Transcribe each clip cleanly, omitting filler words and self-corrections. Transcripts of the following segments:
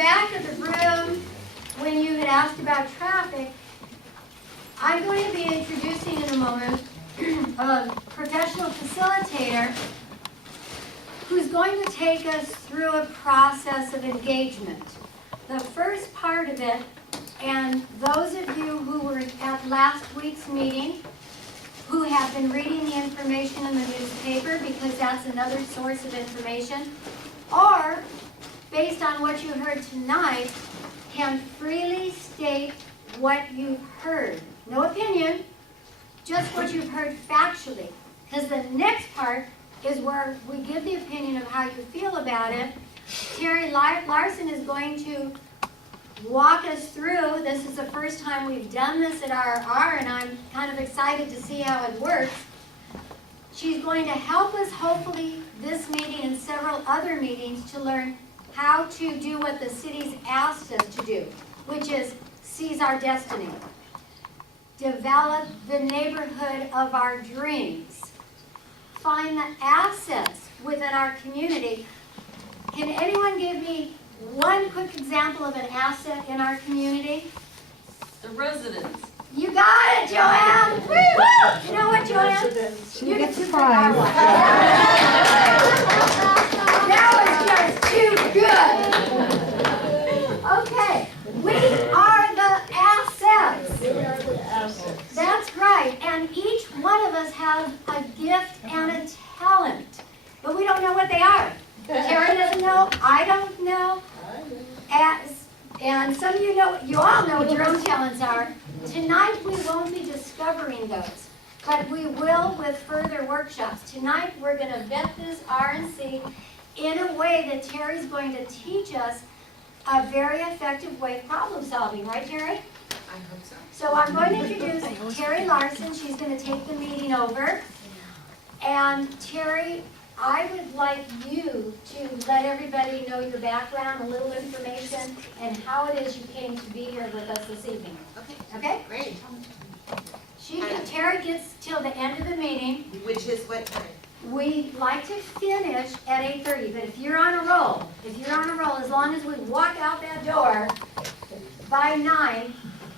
back of the room, when you had asked about traffic, I'm going to be introducing in a moment a professional facilitator who's going to take us through a process of engagement. The first part of it, and those of you who were at last week's meeting, who have been reading the information in the newspaper, because that's another source of information, or based on what you heard tonight, can freely state what you've heard. No opinion, just what you've heard factually. Because the next part is where we give the opinion of how you feel about it. Terri Larson is going to walk us through. This is the first time we've done this at RR, and I'm kind of excited to see how it works. She's going to help us, hopefully, this meeting and several other meetings to learn how to do what the city's asked us to do, which is seize our destiny. Develop the neighborhood of our dreams. Find the assets within our community. Can anyone give me one quick example of an asset in our community? The residents. You got it, Joanne! Woo! You know what, Joanne? You get the prize. That was just too good. Okay, we are the assets. We are the assets. That's right, and each one of us has a gift and a talent, but we don't know what they are. Terri doesn't know, I don't know, and some of you know, you all know what your own talents are. Tonight we won't be discovering those, but we will with further workshops. Tonight we're going to vet this R&C in a way that Terri's going to teach us a very effective way of problem solving, right, Terri? I hope so. So I'm going to introduce Terri Larson. She's going to take the meeting over. And Terri, I would like you to let everybody know your background, a little information, and how it is you came to be here with us this evening. Okay. Okay? Great. Terri gets till the end of the meeting. Which is what time? We like to finish at 8:30, but if you're on a roll, as long as we walk out that door by 9,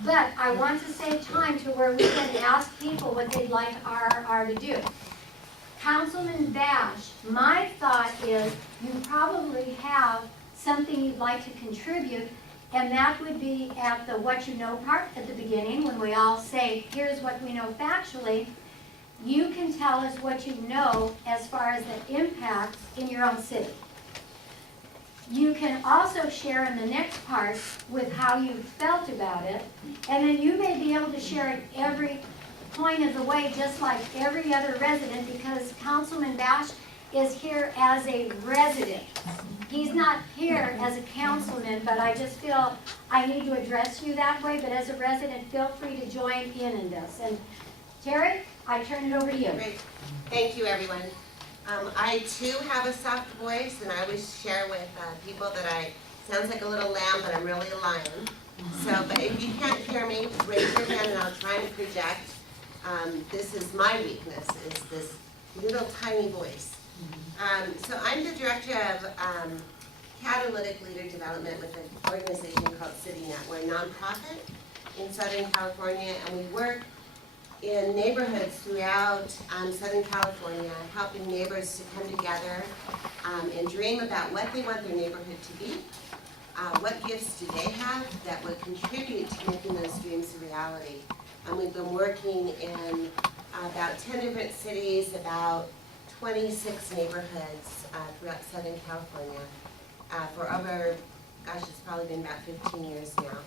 but I want to save time to where we can ask people what they'd like RR to do. Councilman Bash, my thought is you probably have something you'd like to contribute, and that would be at the what you know part at the beginning, when we all say, here's what we know factually. You can tell us what you know as far as the impact in your own city. You can also share in the next part with how you felt about it, and then you may be able to share at every point of the way, just like every other resident, because Councilman Bash is here as a resident. He's not here as a councilman, but I just feel I need to address you that way, but as a resident, feel free to join in this. And Terri, I turn it over to you. Great. Thank you, everyone. I too have a soft voice, and I always share with people that sounds like a little lamb, but I'm really a lion. So, but if you can't hear me, raise your hand and I'll try and project. This is my weakness, is this little tiny voice. So I'm the director of catalytic leader development with an organization called CityNet. We're a nonprofit in Southern California, and we work in neighborhoods throughout Southern California, helping neighbors to come together and dream about what they want their neighborhood to be. What gifts do they have that would contribute to making those dreams a reality? And we've been working in about 10 different cities, about 26 neighborhoods throughout Southern California for over, gosh, it's probably been about 15 years now.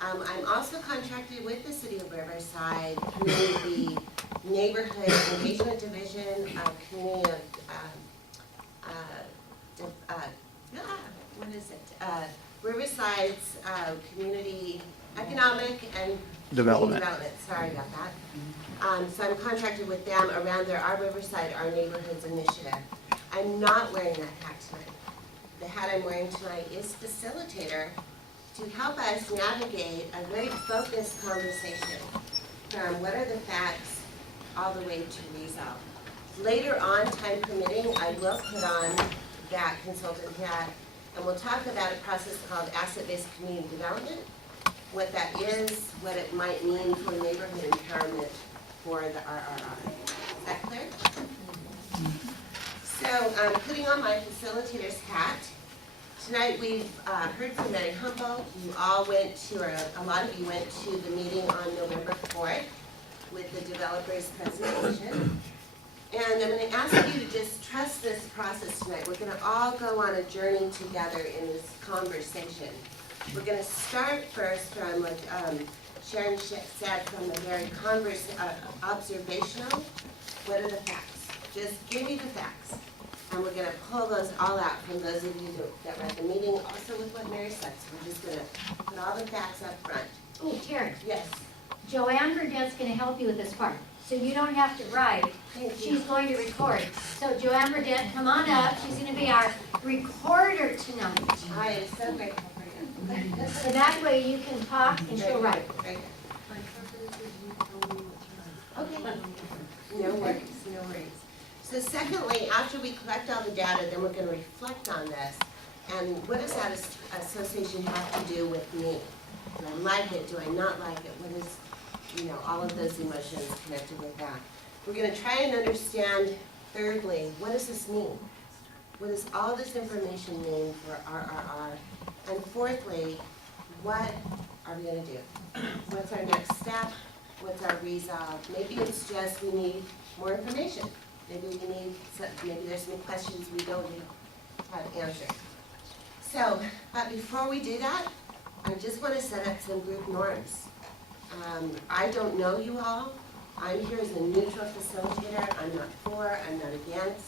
I'm also contracted with the City of Riverside through the Neighborhood Engagement Division of Community Riverside's Community Economic and Development. Sorry about that. So I'm contracted with them around their Our Riverside, Our Neighborhoods initiative. I'm not wearing that hat tonight. The hat I'm wearing tonight is facilitator to help us navigate a very focused conversation from what are the facts all the way to result. Later on, time permitting, I will put on that consultant hat And we'll talk about a process called asset-based community development, what that is, what it might mean for neighborhood empowerment for the RRR. Is that clear? So I'm putting on my facilitator's hat. Tonight we've heard from Mary Humboldt. You all went to, or a lot of you went to the meeting on November 4th with the developer's presentation. And I'm going to ask you to just trust this process tonight. We're going to all go on a journey together in this conversation. We're going to start first from what Sharon said, from the very observational. What are the facts? Just give me the facts. And we're going to pull those all out from those of you that were at the meeting, also with what Mary said. So we're just going to put all the facts up front. Oh, Terri, Yes. Joanne Burdett's gonna help you with this part, so you don't have to write. Thank She's you. going to record. So Joanne Burdett, come on up. She's gonna be our recorder tonight. I am so grateful for you. So that way you can talk and she'll write. Very good. Okay. No worries, no worries. So secondly, after we collect all the data, then we're going to reflect on this. And what does that association have to do with me? Do I like it? Do I not like it? What is, all of those emotions connected with that? We're going to try and understand, thirdly, what does this mean? What does all this information mean for RRR? And fourthly, what are we going to do? What's our next step? What's our resolve? Maybe it's just we need more information. Maybe there's some questions we don't have answered. So, but before we do that, I just want to set up some group norms. I don't know you all. I'm here as a neutral facilitator. I'm not for, I'm not against.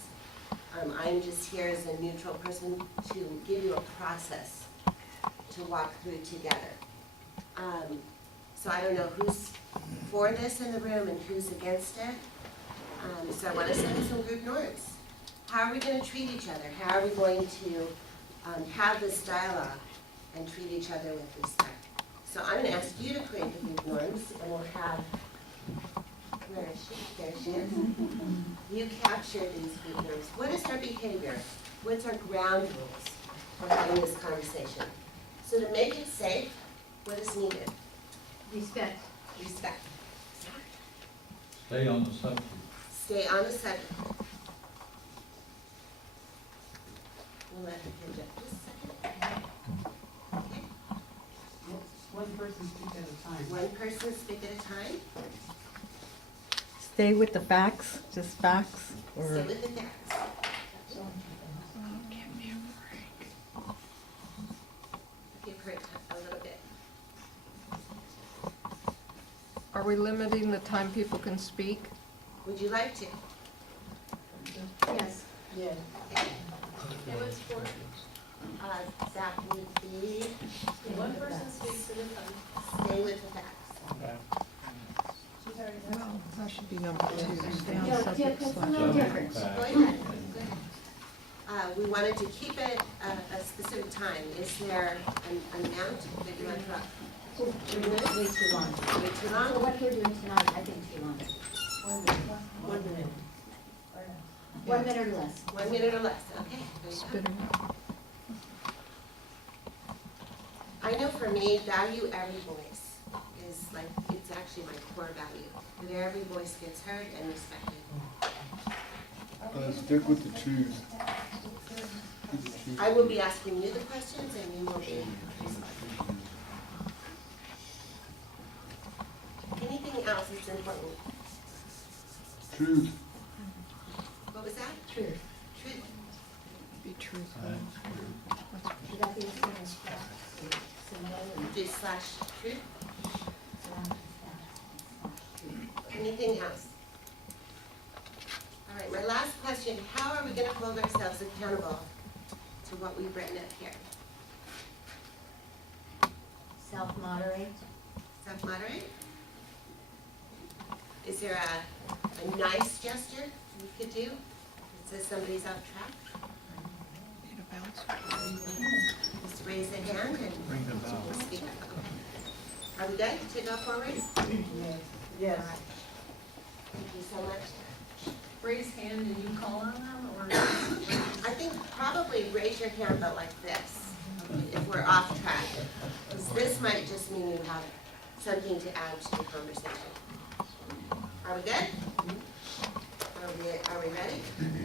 I'm just here as a neutral person to give you a process to walk through together. So I don't know who's for this in the room and who's against it. So I want to set up some group norms. How are we going to treat each other? How are we going to have this dialogue and treat each other with respect? So I'm going to ask you to create the group norms, and we'll have, where is she? There she is. You capture these group norms. What is our behavior? What's our ground rules for having this conversation? So to make it safe, what is needed? Respect. Respect. Stay on the subject. Stay on the subject. We'll let her catch up just a second. Okay. One person speak at a time. One person speak at a time. Stay with the facts, just facts, Stay or with the facts. Give her a little bit. Are we limiting the time people can speak? Would you like to? Yes. yeah. It was for, That would be one person speaks at a time. stay with the facts. Well, that should be number 2. Stay on No, subject it's a slash. little different. Go ahead. Go ahead. We wanted to keep it a specific time. Is there an amount that you want to drop? Way too long. Way too So long? what you're doing tonight, I think too long. 1 minute. 1 minute or less. 1 minute or less, okay. There you go. Spitting out. I know for me, value every voice is like, it's actually my core value. That every voice gets heard and respected. Stick with the truth. I will be asking you the questions and you will be responding. Anything else that's important? Truth. What was that? Truth. Truth. Be truthful. You got the experience. Do slash truth. Anything else? All right, my last question, how are we going to hold ourselves accountable to what we've written up here? Self-moderate. Self-moderate? Is there a nice gesture we could do that says somebody's off track? Need a bouncer. Just raise a hand and Ring the bell. speak up. Okay. Are we good to go forward? Yes. Thank you so much. Raise hand and you call on them, or? I think think probably raise your hand but like this, if we're off track. Because this might just mean you have something to add to the conversation. Are we good? Are we ready?